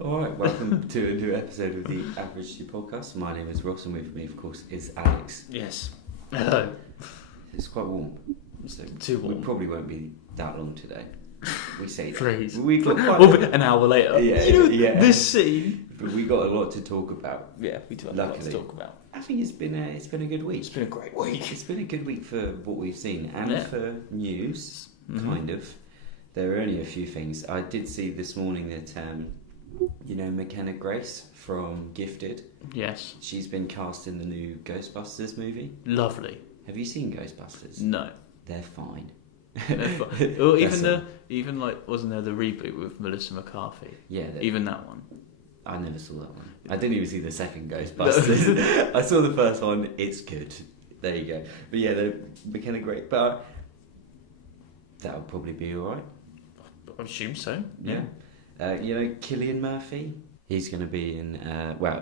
Alright, welcome to a new episode of the AV2 Podcast. My name is Ross and with me, of course, is Alex. Yes. Hello. It's quite warm. So Too warm. We probably won't be that long today. We say that. Please. We've got quite an hour later. Yeah. This scene. But we got a lot to talk about. Yeah, we do have a lot to talk about. I think it's been a good week. It's been a great week. It's been a good week for what we've seen and for news, kind of. There are only a few things. I did see this morning that, McKenna Grace from Gifted. Yes. She's been cast in the new Ghostbusters movie. Lovely. Have you seen Ghostbusters? No. They're fine. They're fine. Well, wasn't there the reboot with Melissa McCarthy? Yeah. Even that one. I never saw that one. I didn't even see the second Ghostbusters. I saw the first one. It's good. There you go. But yeah, the McKenna Grace. But that'll probably be alright. I assume so. Yeah. Cillian Murphy. He's going to be in.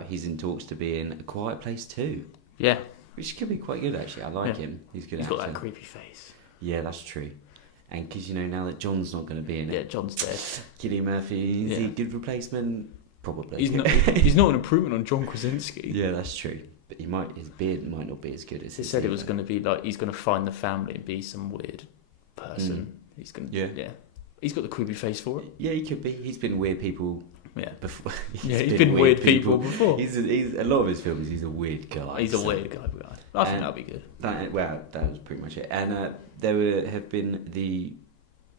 He's in talks to be in A Quiet Place 2. Yeah. Which could be quite good actually. I like him. He's good. He's got that creepy face. Yeah, that's true. And because now that John's not going to be in it. Yeah, John's dead. Cillian Murphy, is he a good replacement? Probably. He's not an improvement on John Krasinski. Yeah, that's true. But his beard might not be as good as his. He said it was going to be like he's going to find the family and be some weird person. He's going to. Yeah. He's got the creepy face for it. Yeah, he could be. He's been weird people. Yeah. Before. He's been weird people before. He's a lot of his films. He's a weird guy. He's a weird guy. I think that'll be good. That was pretty much it. And there have been the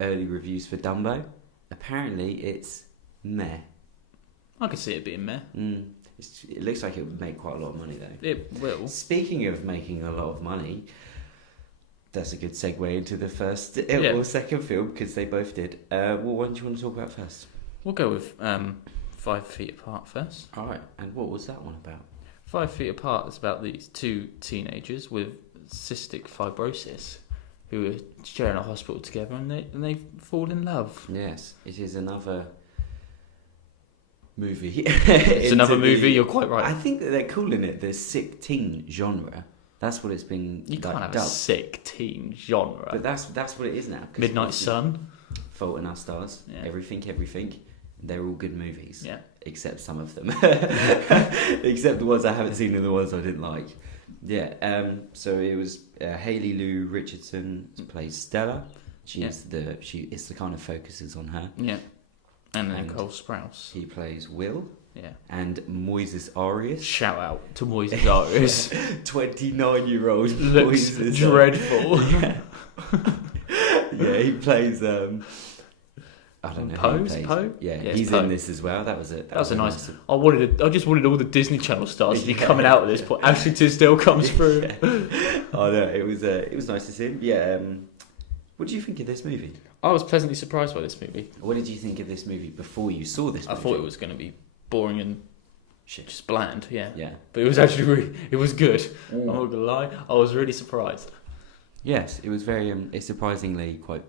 early reviews for Dumbo. Apparently, it's meh. I could see it being meh. It looks like it would make quite a lot of money though. It will. Speaking of making a lot of money, that's a good segue into the first or second film because they both did. What one do you want to talk about first? We'll go with 5 Feet Apart first. All right. And what was that one about? 5 Feet Apart is about these two teenagers with cystic fibrosis who are sharing a hospital together and they fall in love. Yes, it is another movie. It's another movie, you're quite right. I think that they're calling it the sick teen genre. That's what it's been You can't have dubbed. a sick teen genre. But that's what it is now. Midnight Sun. Fault in Our Stars. Yeah. Everything. They're all good movies. Yeah. Except some of them. Except the ones I haven't seen and the ones I didn't like. Yeah. So it was Hayley Lou Richardson plays Stella. It's the kind of focuses on her. Yeah. And then Cole Sprouse. He plays Will. Yeah. And Moises Arias. Shout out to Moises Arias. 29-year-old Looks Moises dreadful. Yeah, he plays I don't know. Poe? Yeah, yes, he's Poe. in this as well. That was it. That was a nice. I just wanted all the Disney Channel stars to be coming out at this point. Ashley Tisdale comes through. Oh no, it was nice to see him. Yeah. What do you think of this movie? I was pleasantly surprised by this movie. What did you think of this movie before you saw this movie? I thought it was going to be boring and just bland. Yeah. Yeah. But it was actually it was good. I'm not gonna lie. I was really surprised. Yes, it was very surprisingly quite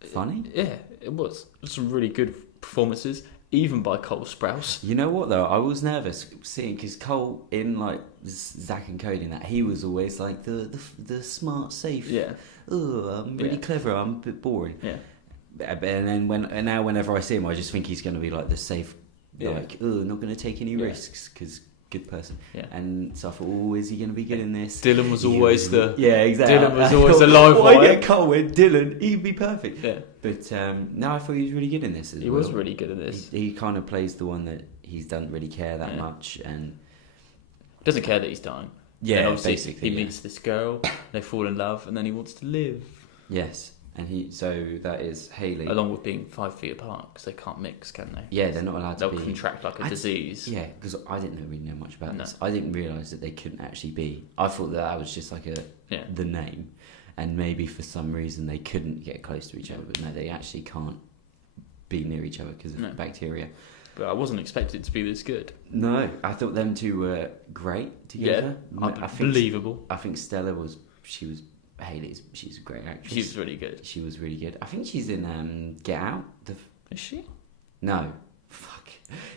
funny. Yeah, it was. Some really good performances, even by Cole Sprouse. You know what though? I was nervous seeing because Cole in like Zack and Cody, that he was always like the smart, safe. Yeah. Oh, I'm really clever. I'm a bit boring. Yeah. And then whenever I see him, I just think he's going to be like the safe, not going to take any risks because good person. Yeah. And so I thought, is he going to be good in this? Dylan was always exactly. Dylan was always the live wire. wire. I get Cole with Dylan, he'd be perfect. Yeah. But no, I thought he was really good in this as well. He was really good in this. He kind of plays the one that he doesn't really care that much and doesn't care that he's dying. Yeah, and basically. He meets this girl, they fall in love, and then he wants to live. Yes. And so that is Hayley. Along with being 5 feet apart, because they can't mix, can they? Yeah, they're not allowed to be. They'll contract like a disease. Yeah, because I didn't really know much about this. I didn't realise that they couldn't actually be. I thought that was just like the name. And maybe for some reason they couldn't get close to each other. But no, they actually can't be near each other because of bacteria. But I wasn't expecting it to be this good. No, I thought them two were great together. Yeah, believable. I think Stella she's a great actress. She was really good. She was really good. I think she's in Get Out. Is she? No. Fuck.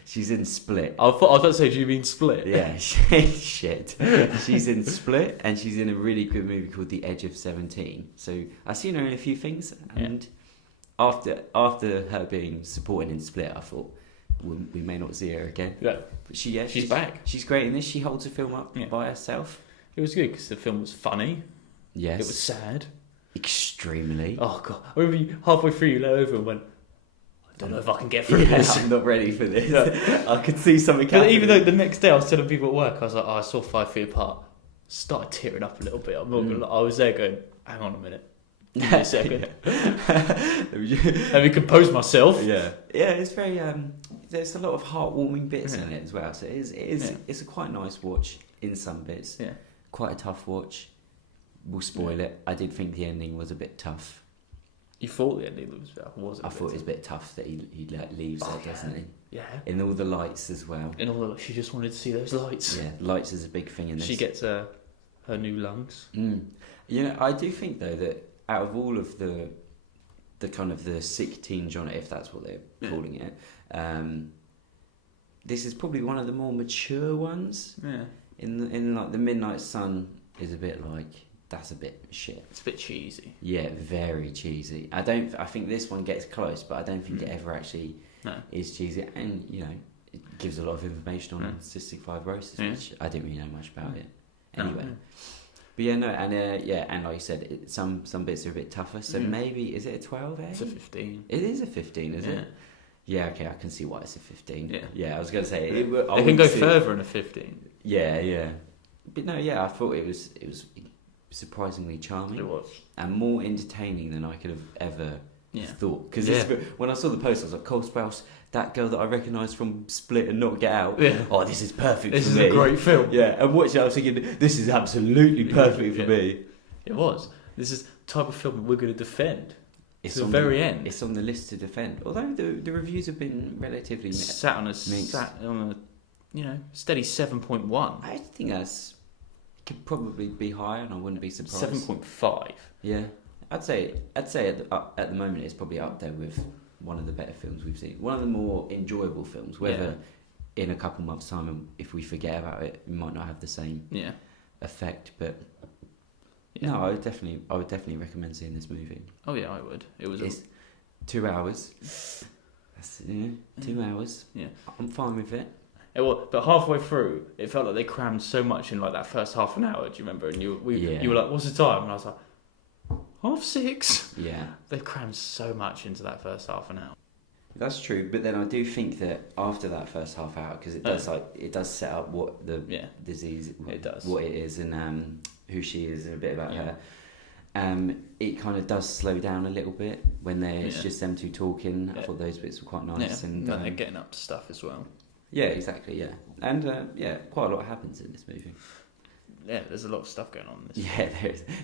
She's in Split. I was about to say, do you mean Split? Yeah, shit. She's in Split and she's in a really good movie called The Edge of 17. So I've seen her in a few things and after her being supporting in Split, I thought, we may not see her again. Yeah. But she's back. She's great in this. She holds a film up by herself. It was good because the film was funny. Yes. It was sad. Extremely. Oh god! I remember halfway through you lay over and went, I don't know if I can get through this. I'm not ready for this. I could see something. But even though the next day I was telling people at work, I was like, I saw 5 Feet Apart. Started tearing up a little bit. I'm not gonna lie. I was there going, hang on a minute. Give me a second. Let me compose myself. Yeah, it's very. There's a lot of heartwarming bits in it as well. So it's a quite nice watch in some bits. Yeah, quite a tough watch. We'll spoil it. I did think the ending was a bit tough. You thought the ending was tough, was it? I thought it was a bit tough that he leaves her, doesn't he? Yeah. In all the lights as well. She just wanted to see those lights. Yeah, lights is a big thing in this. She gets her new lungs. I do think though that out of all of the kind of the sick teen genre, if that's what they're calling it, this is probably one of the more mature ones. Yeah. In like the Midnight Sun is a bit like. That's a bit shit. It's a bit cheesy. Yeah, very cheesy. I think this one gets close, but I don't think it ever actually is cheesy. And it gives a lot of information on cystic fibrosis, which I didn't really know much about it. Anyway, but and like you said, some bits are a bit tougher. So maybe is it a 12? It's a 15. It is a 15, is it? Yeah, okay, I can see why it's a 15. Yeah, I was going to say I can go further than a 15. Yeah. But no, I thought it was surprisingly charming. It was. And more entertaining than I could have ever thought. Because when I saw the post, I was like, Cole Sprouse, that girl that I recognised from Split and Not Get Out. Yeah. Oh, this is perfect for me. This is a great film. Yeah, and watching it, I was thinking, this is absolutely perfect for me. It was. This is the type of film we're going to defend. It's to the very end. It's on the list to defend. Although the reviews have been relatively sat on a steady 7.1. I think that's could probably be higher, and I wouldn't be surprised. 7.5. Yeah, I'd say at the moment it's probably up there with one of the better films we've seen. One of the more enjoyable films. Whether in a couple months' time, if we forget about it, it might not have the same effect. But no, I would definitely recommend seeing this movie. Oh yeah, I would. It's 2 hours. That's 2 hours. Yeah, I'm fine with it. But halfway through, it felt like they crammed so much in like that first half an hour. Do you remember? And you were like, "What's the time?" And I was like, 6:30. Yeah, they crammed so much into that first half an hour. That's true, but then I do think that after that first half hour, because it does set up what the disease, what it is, and who she is, and a bit about her. It kind of does slow down a little bit when it's just them two talking. I thought those bits were quite nice, and they're getting up to stuff as well. Yeah, exactly. Yeah, and quite a lot happens in this movie. Yeah, there's a lot of stuff going on in this. Yeah,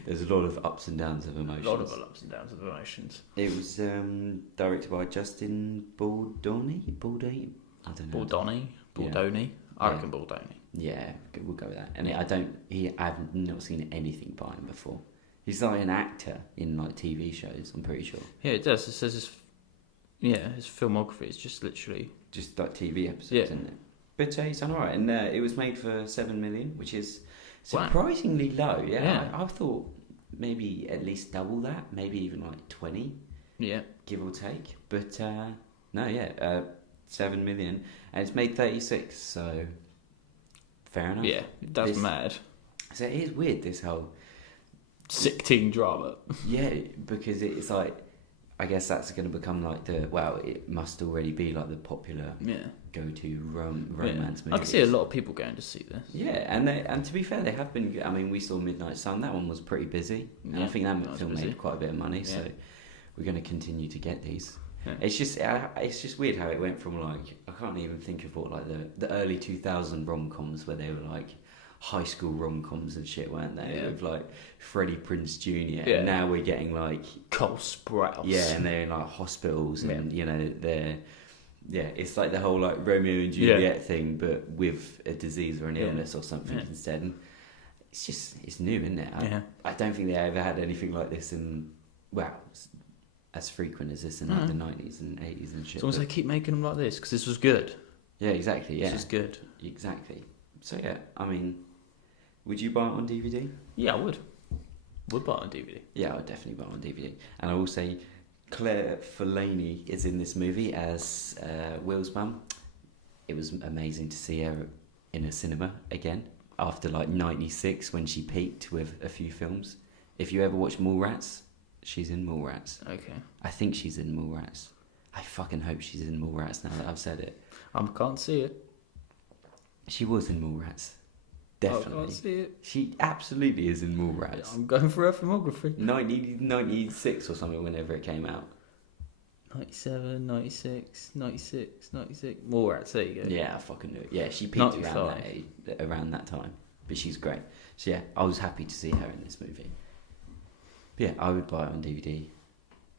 there's a lot of ups and downs of emotions. A lot of ups and downs of emotions. It was directed by Justin Baldoni. I don't know. Baldoni. I reckon Baldoni. Yeah, we'll go with that. And I've not seen anything by him before. He's like an actor in like TV shows. I'm pretty sure. Yeah, it does. It says his filmography is just literally just like TV episodes, isn't it? But he's done alright, and it was made for $7 million, which is surprisingly low. Yeah. I thought maybe at least double that, maybe even like 20. Yeah, give or take. But no, 7 million, and it's made 36. So fair enough. Yeah, that's mad. So it is weird, this whole sick teen drama. Yeah, because it's like, I guess that's going to become like it must already be like the popular go-to romance movie. I can see a lot of people going to see this. Yeah, and to be fair, they have been. I mean, we saw Midnight Sun. That one was pretty busy, and I think that film made quite a bit of money. So we're going to continue to get these. Yeah. It's just weird how it went from like, I can't even think of what like the early 2000 rom-coms where they were like high school rom-coms and shit, weren't they? With like Freddie Prinze Jr. And now we're getting like Cole Sprouse. Yeah, and they're in like hospitals and they're it's like the whole like Romeo and Juliet thing, but with a disease or an illness or something instead. And it's new, isn't it? I don't think they ever had anything like this as frequent as this in like the 90s and 80s and shit. So they keep making them like this because this was good. Yeah, exactly. Yeah, this is good. Exactly. So I mean, would you buy it on DVD? Yeah, I would. Would buy it on DVD. Yeah, I would definitely buy it on DVD. And I will say, Claire Fellaini is in this movie as Will's mum. it was amazing to see her in a cinema again after like '96 when she peaked with a few films. If you ever watch Mallrats, she's in Mallrats. Okay. I think she's in Mallrats. I fucking hope she's in Mallrats now that I've said it. I can't see it. She was in Mallrats. Definitely. I can't see it. She absolutely is in Mallrats. I'm going for her filmography. 96 or something whenever it came out. 97, 96, 96, 96. Mallrats, there you go. Yeah, I fucking knew it. Yeah, she peaked around that time. But she's great. So yeah, I was happy to see her in this movie. But yeah, I would buy it on DVD.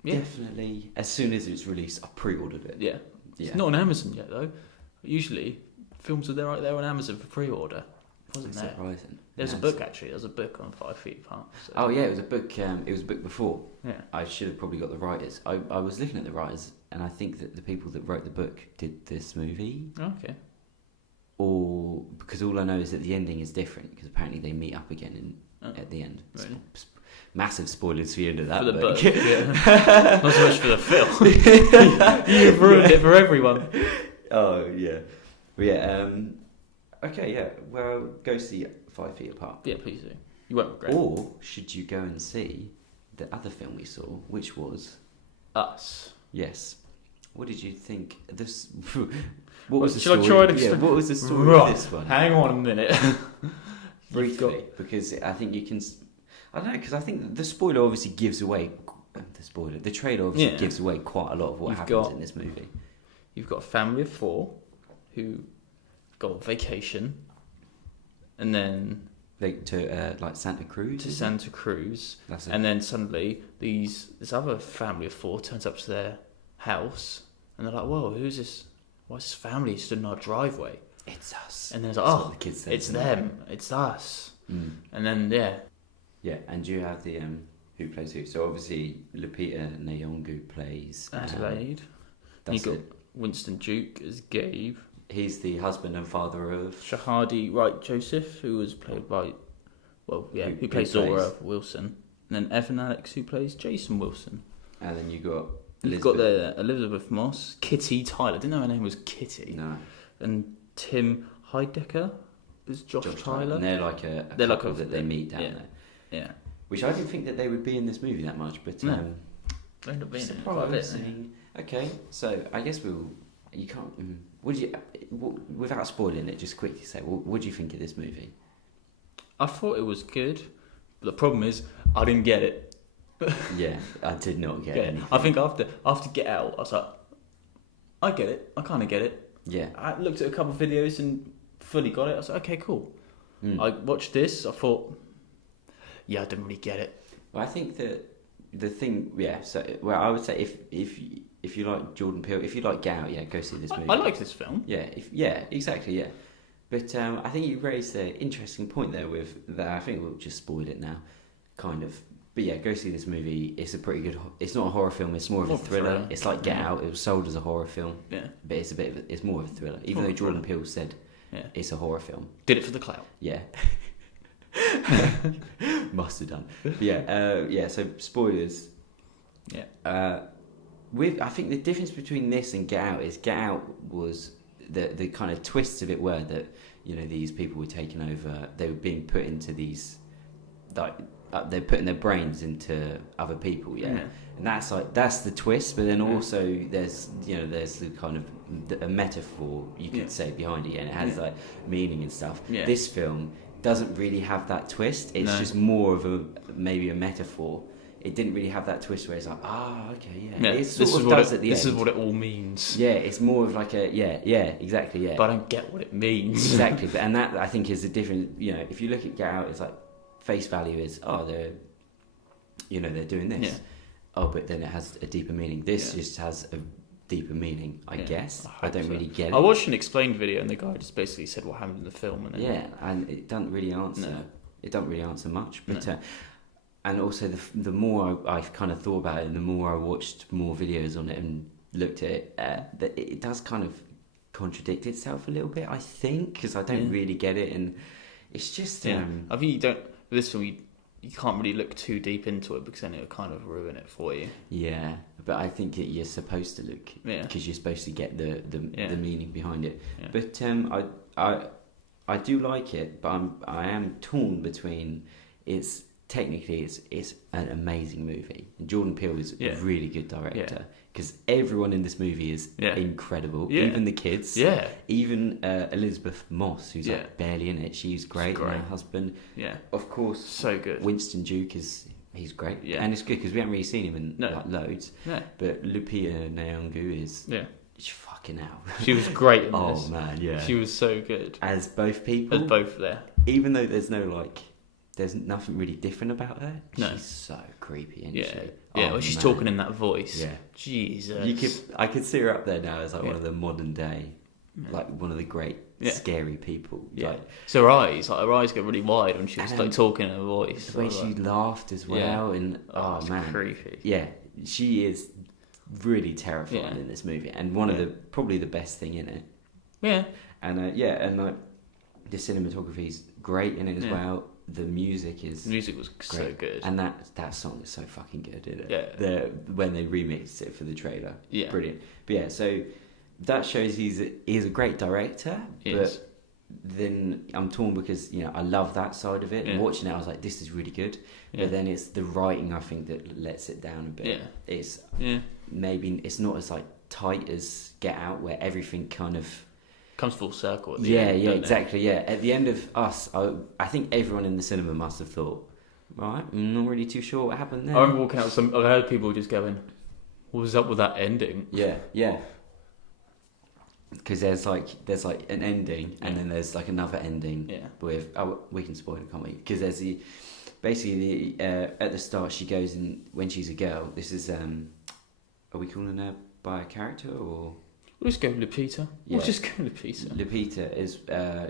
Yeah. Definitely. As soon as it's released, I pre-ordered it. Yeah. It's not on Amazon yet, though. Usually, films are right there on Amazon for pre-order. Wasn't there? Surprising. There's a book, actually. There's a book on 5 Feet Apart. So. Oh, yeah, it was a book. It was a book before. Yeah. I should have probably got the writers. I was looking at the writers, and I think that the people that wrote the book did this movie. Okay. Or because all I know is that the ending is different, because apparently they meet up again at the end. Really? Massive spoilers for the end of that for the book. Yeah. Not so much for the film. You've ruined it for everyone. Oh, yeah. But yeah, okay, yeah. Well, go see 5 Feet Apart. Yeah, please do. You won't regret it. Or should you go and see the other film we saw, which was... Us. Yes. What did you think? This... What was the Shall story? I try to what was the story of this one? Hang on a minute. Briefly, because I think you can... I don't know, because I think the spoiler obviously gives away... The trailer obviously gives away quite a lot of what happens in this movie. You've got a family of 4 who go on vacation, and then... to like Santa Cruz? To Santa Cruz. That's it. And then suddenly this other family of 4 turns up to their house, and they're like, whoa, who's this? Why is this family stood in our driveway? It's us. And then it's like, the kids say, it's them. It's us. Mm. And then, Yeah, and you have the... who plays who? So obviously Lupita Nyong'o plays... Adelaide. That's you got Winston Duke as Gabe. He's the husband and father of... Shahadi Wright Joseph, who was played by... who plays Zora Wilson. And then Evan Alex, who plays Jason Wilson. And then you got... You've got Elizabeth Moss, Kitty Tyler. I didn't know her name was Kitty. No. And Tim Heidecker is Josh Tyler. And they're like a couple that they meet down there. Yeah. Which I didn't think that they would be in this movie that much, but... No. They end up being in quite a bit. Okay, so I guess you can't... without spoiling it, just quickly say, what do you think of this movie? I thought it was good, but the problem is I didn't get it. Yeah, I did not get it. I think after Get Out, I was like, I get it. I kind of get it. Yeah. I looked at a couple of videos and fully got it. I was like, okay, cool. I watched this. I thought, I didn't really get it. Well, I think that the thing, I would say if you like Jordan Peele, if you like Get Out, go see this movie. I like this film. Yeah, exactly, yeah. But I think you raised an interesting point there with that. I think we'll just spoil it now, kind of. But yeah, go see this movie. It's a pretty good... It's not a horror film. It's more of a thriller. It's like Get Out. It was sold as a horror film. Yeah. But it's more of a thriller. Even though Jordan Peele said it's a horror film. Did it for the clout. Yeah. Must have done. But so spoilers. Yeah. I think the difference between this and Get Out is Get Out was... The kind of twists of it were that, these people were taken over. They were being put into these... they're putting their brains into other people, and that's the twist. But then also there's the kind of a metaphor you could say behind it, and it has like meaning and stuff. Yeah. This film doesn't really have that twist. It's just more of maybe a metaphor. It didn't really have that twist where it's like, okay, yeah. It sort of does at the end. This is what it all means. Yeah, it's more of like exactly, yeah. But I don't get what it means. Exactly, and that I think is a different. If you look at Get Out, it's like. Face value is they're doing this. Yeah. But then it has a deeper meaning. This just has a deeper meaning, I guess. I don't really get it. I watched an explained video and the guy just basically said what happened in the film, and and it doesn't really answer. No. It doesn't really answer much, but and also the more I've kind of thought about it, and the more I watched more videos on it and looked at it, that it does kind of contradict itself a little bit. I think because I don't really get it, and it's just I think you don't. This film, you can't really look too deep into it because then it'll kind of ruin it for you. Yeah, but I think that you're supposed to look because you're supposed to get the meaning behind it. Yeah. But I do like it, but I am torn between technically it's an amazing movie. And Jordan Peele is a really good director because everyone in this movie is incredible. Yeah. Even the kids. Yeah. Even Elizabeth Moss, who's like barely in it, she's great. And her husband. Yeah. Of course. So good. Winston Duke he's great. Yeah. And it's good because we haven't really seen him in like loads. No. But Lupita Nyong'o is. Yeah. Fucking hell. She was great in this. Oh man, yeah. She was so good. As both people. As both there. Even though there's nothing really different about her. No. She's so creepy, isn't she? Yeah, when she's talking in that voice. Yeah. Jesus. I could see her up there now as like one of the modern day, like one of the great scary people. Yeah. Like, so her eyes get really wide when she was like talking in her voice. The way she laughed as well, and it's man, creepy. Yeah, she is really terrifying in this movie, and one of probably the best thing in it. Yeah. And and like the cinematography is great in it as well. The music was great. So good, and that song is so fucking good, isn't it? Yeah. When they remixed it for the trailer, brilliant. But yeah, so that shows he's a great director. But then I'm torn because I love that side of it. And watching it, I was like, this is really good. But then it's the writing, I think, that lets it down a bit. Yeah. It's maybe it's not as like tight as Get Out, where everything kind of comes full circle at the end. Yeah, exactly. Yeah, at the end of Us, I think everyone in the cinema must have thought, right, I'm not really too sure what happened there. I remember walking out. I heard people just going, "What was up with that ending?" Yeah. Because there's like an ending, and then there's like another ending. Yeah. With we can spoil it, can't we? Because there's basically at the start she goes in when she's a girl. This is are we calling her by a character or? We'll just go Lupita. Yeah. We'll just go Lupita. Lupita is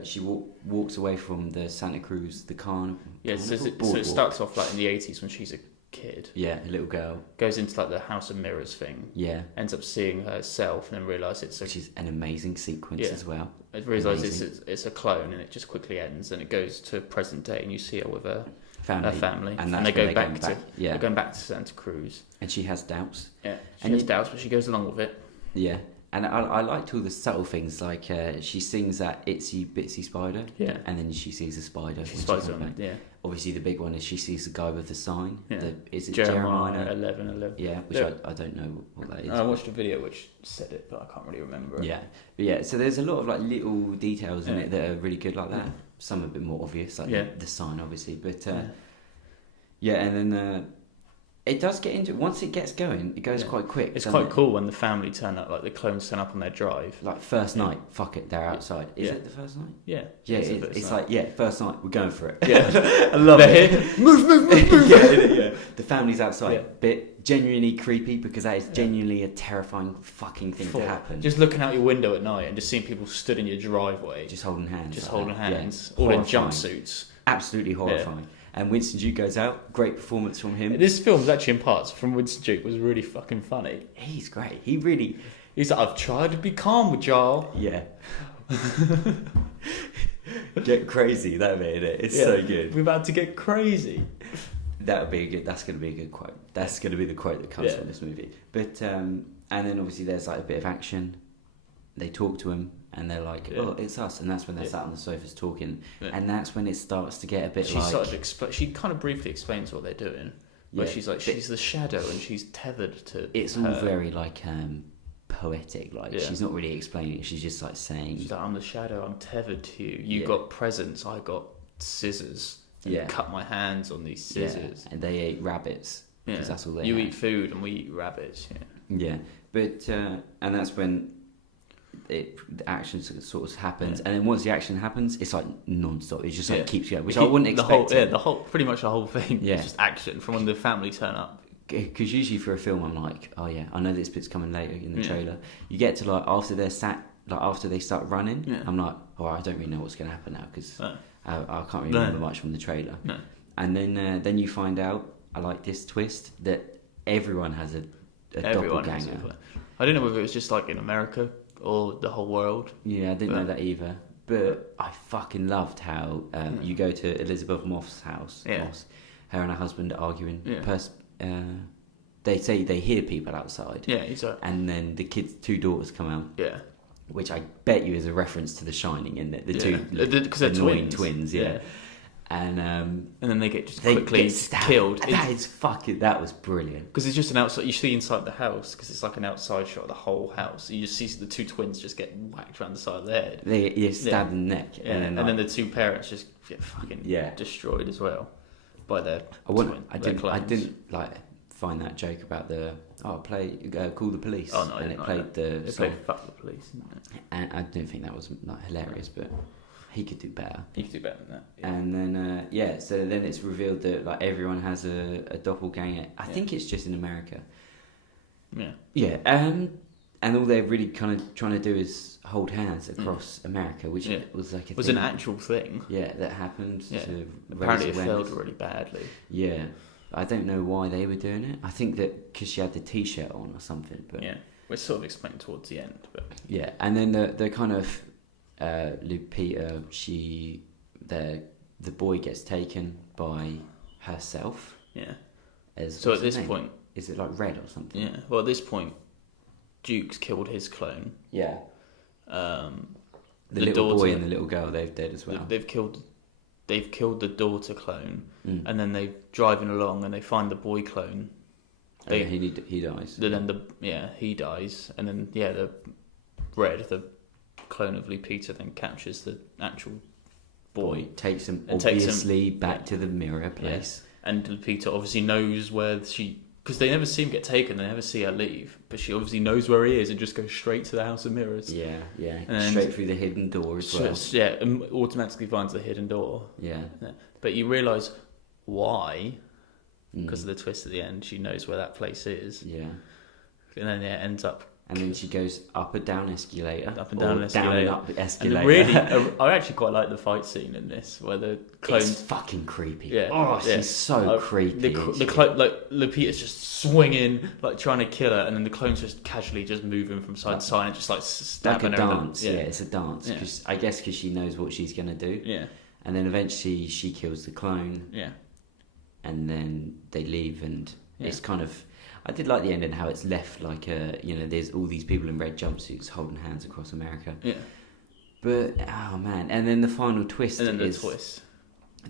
she walks away from the Santa Cruz, the carnival. Yeah, so it starts off like in the 80s when she's a kid. Yeah, a little girl. Goes into like the House of Mirrors thing. Yeah. Ends up seeing herself and then realises which is an amazing sequence as well. It realises it's a clone and it just quickly ends and it goes to present day and you see her with her family. And they go back to they're going back to Santa Cruz. And she has doubts. Yeah. She has doubts, but she goes along with it. Yeah. And I liked all the subtle things, like she sings that Itsy Bitsy Spider, and then she sees a spider. She spies on it, Obviously, the big one is she sees the guy with the sign. Yeah. Is it Jeremiah 11:11? Yeah, which I don't know what that is. I watched a video which said it, but I can't really remember it. Yeah, but so there's a lot of like little details in it that are really good like that. Some are a bit more obvious, like the sign, obviously, but and then. It does get into once it gets going, it goes quite quick. It's quite cool when the family turn up, like the clones turn up on their drive. Like first night, fuck it, they're outside. Is it the first night? Yeah. Yeah, it's like, first night, we're going for it. Yeah. I love it. Here. Move. Yeah. The family's outside. Bit genuinely creepy because that is genuinely a terrifying fucking thing to happen. Just looking out your window at night and just seeing people stood in your driveway. Just holding hands. All in jumpsuits. Absolutely horrifying. Yeah. And Winston Duke goes out. Great performance from him. This film's actually in parts from Winston Duke was really fucking funny. He's great. He's like, I've tried to be calm with y'all. Yeah. Get crazy, that made it. It's so good. We're about to get crazy. That's going to be a good quote. That's going to be the quote that comes from this movie. But and then obviously there's like a bit of action. They talk to him. And they're like, oh, it's us. And that's when they're sat on the sofas talking. Yeah. And that's when it starts to get a bit she kind of briefly explains what they're doing. Where she's like, she's the shadow and she's tethered to It's all very, like, poetic. Like, she's not really explaining it. She's just, like, saying... She's like, I'm the shadow. I'm tethered to you. You got presents. I got scissors. And cut my hands on these scissors. Yeah. And they ate rabbits. Because that's all they You eat food and we eat rabbits. Yeah. But... and that's when... the action sort of happens, and then once the action happens, it's like non-stop. It just like keeps going, which I wouldn't expect. Pretty much the whole thing. Yeah, just action from when the family turn up. Because usually for a film, I'm like, oh yeah, I know this bit's coming later in the trailer. You get to like after they're after they start running, I'm like, oh, I don't really know what's going to happen now because I can't really remember much from the trailer. No. And then you find out, I like this twist that everyone has a doppelganger. I don't know whether it was just like in America. Or the whole world. Yeah, I didn't know that either. But I fucking loved how you go to Elizabeth Moss's house. Yeah. Her and her husband are arguing. Yeah. they say they hear people outside. Yeah, exactly. And then the kids' 2 daughters come out. Yeah. Which I bet you is a reference to The Shining, in it? The two because they're annoying twins. Yeah. And then they get quickly killed. That was brilliant. Because it's just an outside. You see inside the house because it's like an outside shot of the whole house. You just see the 2 twins just get whacked around the side of their head. They get stabbed in the neck, and then the 2 parents just get fucking destroyed as well by their. I didn't like find that joke about the call the police. Oh no, and it played the song. Fuck the police. And I didn't think that was like hilarious, but. He could do better. He could do better than that. Yeah. And then, so then it's revealed that like everyone has a doppelganger. I think it's just in America. Yeah. Yeah. And all they're really kind of trying to do is hold hands across America, which was like an actual thing. Yeah, that happened. Yeah. To apparently it failed really badly. Yeah. I don't know why they were doing it. I think that because she had the T-shirt on or something. But yeah, we're sort of explained towards the end. But yeah, and then the kind of. Lupita, the boy gets taken by herself. Yeah. So at this point, is it like Red or something? Yeah. Well, at this point, Duke's killed his clone. Yeah. The little daughter, boy and the little girl, they've dead as well. They've killed the daughter clone, and then they're driving along and they find the boy clone. He dies. Then he dies, and then the Red, the clone of Lupita, then captures the actual boy, takes him obviously back to the mirror place, and Lupita obviously knows where because they never see him get taken, they never see her leave, but she obviously knows where he is and just goes straight to the House of Mirrors. And straight through the hidden door as well. And automatically finds the hidden door. But you realise why, because of the twist at the end. She knows where that place is. And then it ends up. And then she goes up and down escalator. Up and down escalator. Down and up escalator. And really, I actually quite like the fight scene in this, where the clone's... It's fucking creepy. She's so creepy. The clone, like, Lupita's just swinging, like, trying to kill her, and then the clone's just casually just moving from side to side and just, like, stabbing her. Like a dance, it's a dance. I guess because she knows what she's going to do. And then eventually she kills the clone. And then they leave, and it's kind of... I did like the end and how it's left like there's all these people in red jumpsuits holding hands across America. But oh man, and then the final twist is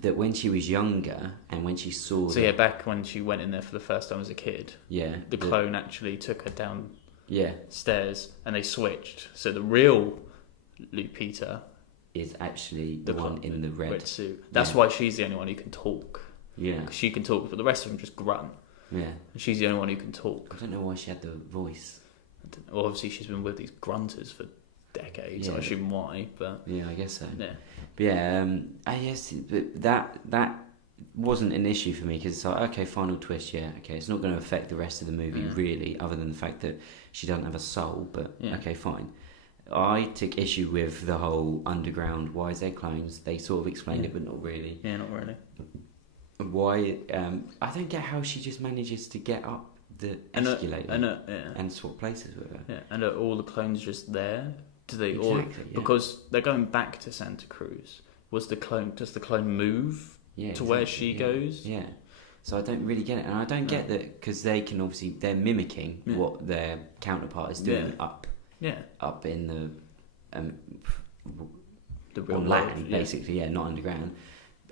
that when she was younger and when she saw back when she went in there for the first time as a kid, the clone actually took her down stairs and they switched. So the real Lupita is actually the one in the red suit. That's why she's the only one who can talk. Because she can talk, but the rest of them just grunt. And she's the only one who can talk. I don't know why she had the voice. Well, obviously she's been with these grunters for decades. I assume why, but I guess so. But I guess that wasn't an issue for me because it's like, okay, final twist. It's not going to affect the rest of the movie really, other than the fact that she doesn't have a soul. But okay, fine. I took issue with the whole underground. Why is there clones? They sort of explained it, but not really. Not really. Why I don't get how she just manages to get up the escalator and swap places with her. And are all the clones just there? Do they all because they're going back to Santa Cruz? Does the clone move to where she goes? So I don't really get it, and I don't get that because they can obviously they're mimicking what their counterpart is doing up in the real land, basically, not underground.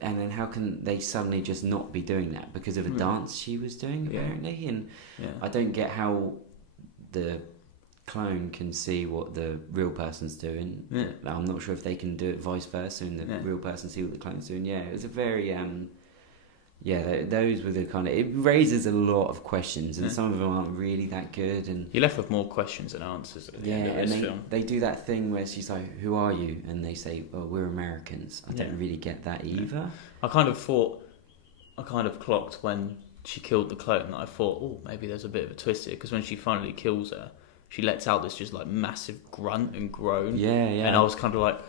And then how can they suddenly just not be doing that because of a dance she was doing apparently? And I don't get how the clone can see what the real person's doing. I'm not sure if they can do it vice versa and the real person see what the clone's doing. It was a very those were the kind of, it raises a lot of questions and some of them aren't really that good, and you're left with more questions than answers at the end of this film. They do that thing where she's like, who are you? And they say, oh, we're Americans. I don't really get that either. I kind of clocked when she killed the clone that I thought, oh, maybe there's a bit of a twist here, because when she finally kills her, she lets out this just like massive grunt and groan. And I was kind of like,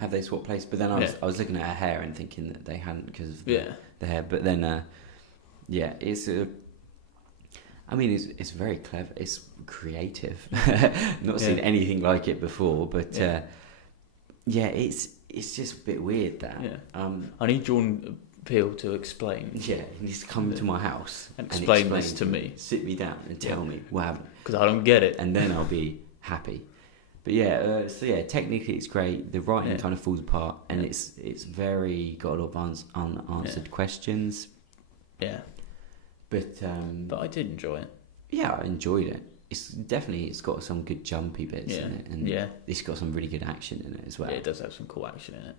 have they swapped place? But then I was looking at her hair and thinking that they hadn't because of the hair. But then, it's it's very clever. It's creative. Not seen anything like it before. But it's just a bit weird that. I need Jordan Peel to explain. Yeah, he needs to come to my house and explain this to me. Sit me down and tell me what happened. Because I don't get it. And then I'll be happy. But yeah, technically it's great. The writing kind of falls apart, and it's very got a lot of unanswered questions. Yeah. But I did enjoy it. Yeah, I enjoyed it. It's got some good jumpy bits in it, and it's got some really good action in it as well. Yeah, it does have some cool action in it.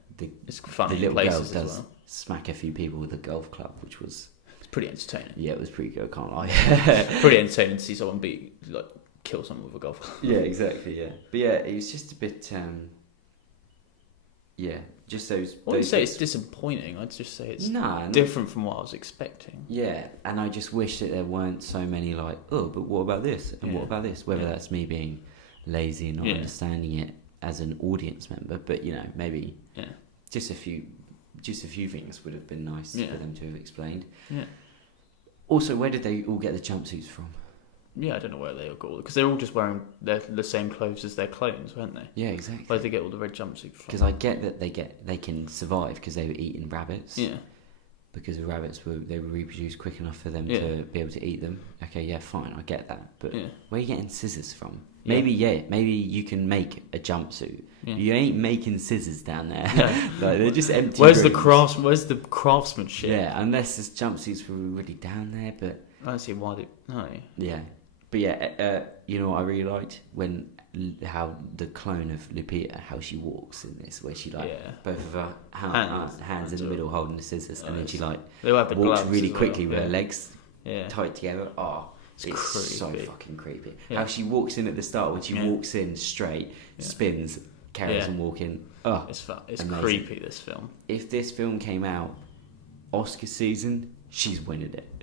It's fun. The little girl does smack a few people with a golf club, which was pretty entertaining. Yeah, it was pretty good. I can't lie. Pretty entertaining to see someone kill someone with a golf club. Yeah, exactly. Yeah, but yeah, it was just a bit. Just those. I wouldn't say it's disappointing. I'd just say it's different from what I was expecting. Yeah, and I just wish that there weren't so many but what about this? And what about this? Whether that's me being lazy and not understanding it as an audience member, but maybe just a few things would have been nice for them to have explained. Yeah. Also, where did they all get the jumpsuits from? Yeah, I don't know where they all got because they're all just wearing the same clothes as their clones, weren't they? Yeah, exactly. Where did they get all the red jumpsuits from? Because I get that they can survive because they were eating rabbits. Yeah. Because the rabbits were reproduced quick enough for them to be able to eat them. Okay, yeah, fine, I get that. But where are you getting scissors from? Maybe you can make a jumpsuit. Yeah. You ain't making scissors down there. They're just empty. Where's the craftsmanship? Yeah, unless the jumpsuits were already down there, but I don't see why they. No. Yeah. But yeah, you know what I really liked? How the clone of Lupita, how she walks in this, where she both of her hands in the middle holding the scissors, and then she walks really quickly with her legs tight together. Oh, it's so fucking creepy. Yeah. How she walks in at the start, when she walks in straight, spins, carries on walking. Oh, it's creepy, this film. If this film came out Oscar season, she's winning it.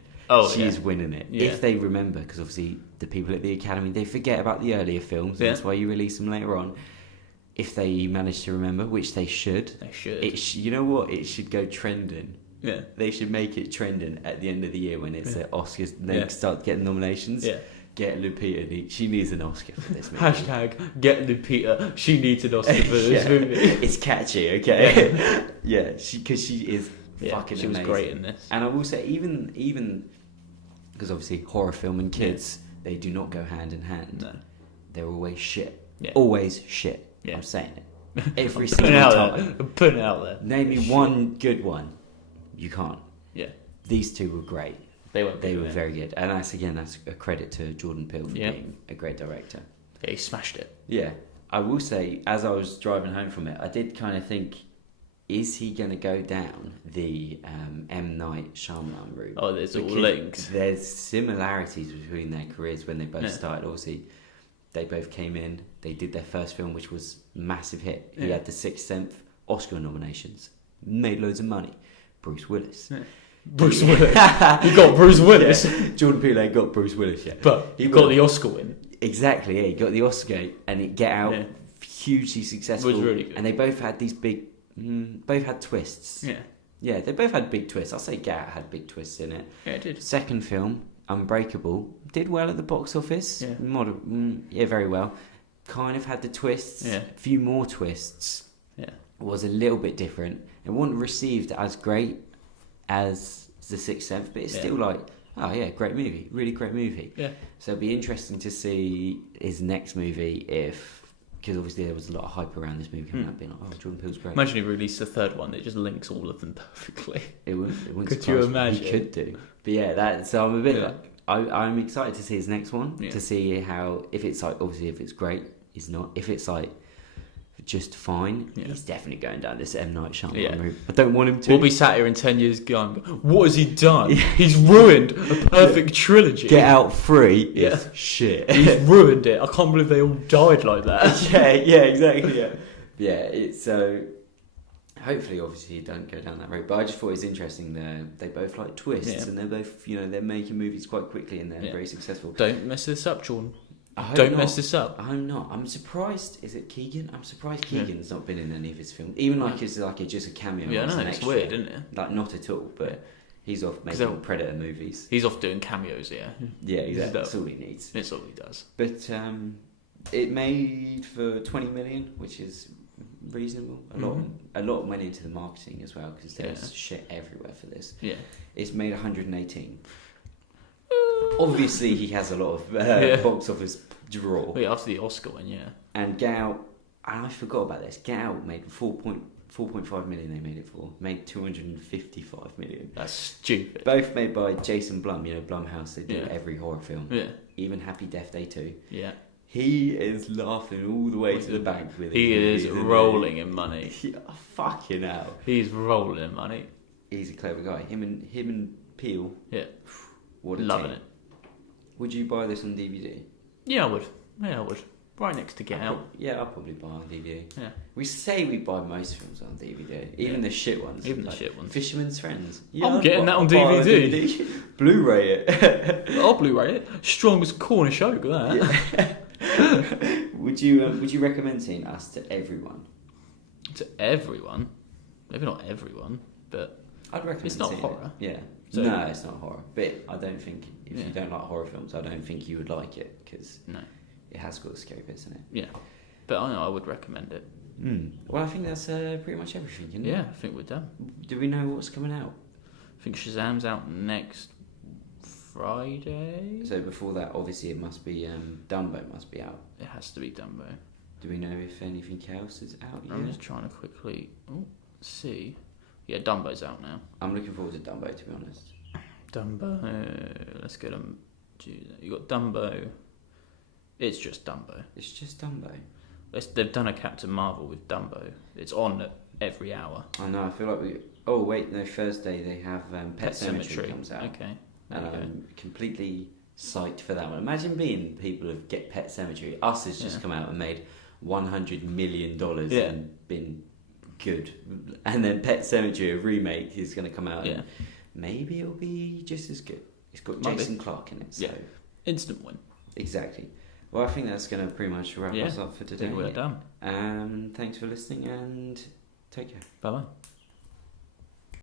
She's winning it. Yeah. If they remember, because obviously the people at the Academy, they forget about the earlier films. That's why you release them later on. If they manage to remember, which they should. You know what? It should go trending. Yeah. They should make it trending at the end of the year when it's the Oscars. They start getting nominations. Yeah. Get Lupita. She needs an Oscar for this movie. # get Lupita. She needs an Oscar for this movie. It's catchy, okay? Yeah. Because she is fucking she was amazing. Great in this. And I will say, even because obviously horror film and kids, they do not go hand in hand. No. They're always shit. Yeah. Always shit. Yeah. I'm saying it. Every single time. I'm putting it out there. Name me one good one. You can't. Yeah. These two were great. They were very good. And that's a credit to Jordan Peele for being a great director. Yeah, he smashed it. Yeah. I will say, as I was driving home from it, I did kind of think, is he going to go down the M. Night Shyamalan route? Oh, there's all links. There's similarities between their careers when they both started. Obviously, they both came in. They did their first film, which was a massive hit. He had the 6th Oscar nominations. Made loads of money. Bruce Willis. Yeah. Bruce Willis. You got Bruce Willis. Yeah. Jordan Peele got Bruce Willis, But he got the Oscar win. Exactly, yeah. He got the Oscar, and it Get Out, hugely successful. It was really good. And they both had these big... both had twists. Yeah, they both had big twists. I'll say Get Out had big twists in it. Yeah, it did. Second film, Unbreakable, did well at the box office. Yeah, very well. Kind of had the twists. Yeah. A few more twists. Yeah. Was a little bit different. It wasn't received as great as The Sixth Sense, but it's still great movie. Really great movie. Yeah. So it'd be interesting to see his next movie because obviously there was a lot of hype around this movie coming out, being like, Jordan Peele's great. Imagine he released the third one that just links all of them perfectly. It wouldn't Could you imagine? He could do. But yeah, so I'm a bit I'm excited to see his next one, to see how, if it's obviously if it's great, he's not. If it's just fine, he's definitely going down this M. Night Shyamalan route. I don't want him to. We'll be sat here in 10 years going, what has he done? He's ruined a perfect trilogy. Get Out 3 is shit. He's ruined it. I can't believe they all died like that. yeah, exactly. Yeah, it's hopefully, obviously, you don't go down that route. But I just thought it was interesting. They both like twists, and they're both, they're making movies quite quickly, and they're very successful. Don't mess this up, Jordan. Don't mess this up. I'm not. I'm surprised. Is it Keegan? I'm surprised Keegan's not been in any of his films. Even it's just a cameo. Yeah, no, it's weird, isn't it? Like, not at all. But he's off making Predator movies. He's off doing cameos. Yeah, exactly. That's all he needs. That's all he does. But it made for 20 million, which is reasonable. A lot went into the marketing as well because there's shit everywhere for this. Yeah. It's made 118. Obviously, he has a lot of box office draw. Wait, after the Oscar one, yeah. And Get Out, I forgot about this. Get Out made 4.5 million. They made it for made 255 million. That's stupid. Both made by Jason Blum. You know Blumhouse. They do every horror film. Yeah. Even Happy Death Day 2. Yeah. He is laughing all the way to the bank with it. He is rolling in money. Fucking hell. He's rolling in money. He's a clever guy. Him and Peel. Yeah. What a Loving team. it. Would you buy this on DVD? Yeah, I would. Right next to Get Out. Yeah, I'll probably buy on DVD. Yeah. We say we buy most films on DVD, even the shit ones. Even the shit ones. Fisherman's Friends. Yeah, I'm getting that on DVD. Blu-ray it. I'll Blu-ray it. Strongest Cornish oak, that. Yeah. Would you recommend seeing Us to everyone? To everyone? Maybe not everyone, but I'd recommend. It's not seeing horror. It. Yeah. So, no, it's not horror. But I don't think if you don't like horror films, I don't think you would like it because it has got escape, isn't it? Yeah. But I would recommend it. Well, I think that's pretty much everything, isn't it? Yeah, I think we're done. Do we know what's coming out? I think Shazam's out next Friday. So before that, obviously, it must be Dumbo must be out. It has to be Dumbo. Do we know if anything else is out yet? I'm just trying to quickly see. Yeah, Dumbo's out now. I'm looking forward to Dumbo, to be honest. Dumbo. Let's get them. You got Dumbo. It's just Dumbo. It's just Dumbo. They've done a Captain Marvel with Dumbo. It's on every hour. I know. I feel like we. Oh wait, no. Thursday they have Pet Sematary comes out. Okay. And I'm completely psyched for that one. Imagine being people of Get Pet Sematary. Us has just come out and made $100 million and been good. And then Pet Sematary, a remake, is going to come out and maybe it'll be just as good. It's got Jason Clarke in it. So. Yeah. Instant win. Exactly. Well, I think that's going to pretty much wrap us up for today. I think we're done. Thanks for listening and take care. Bye-bye.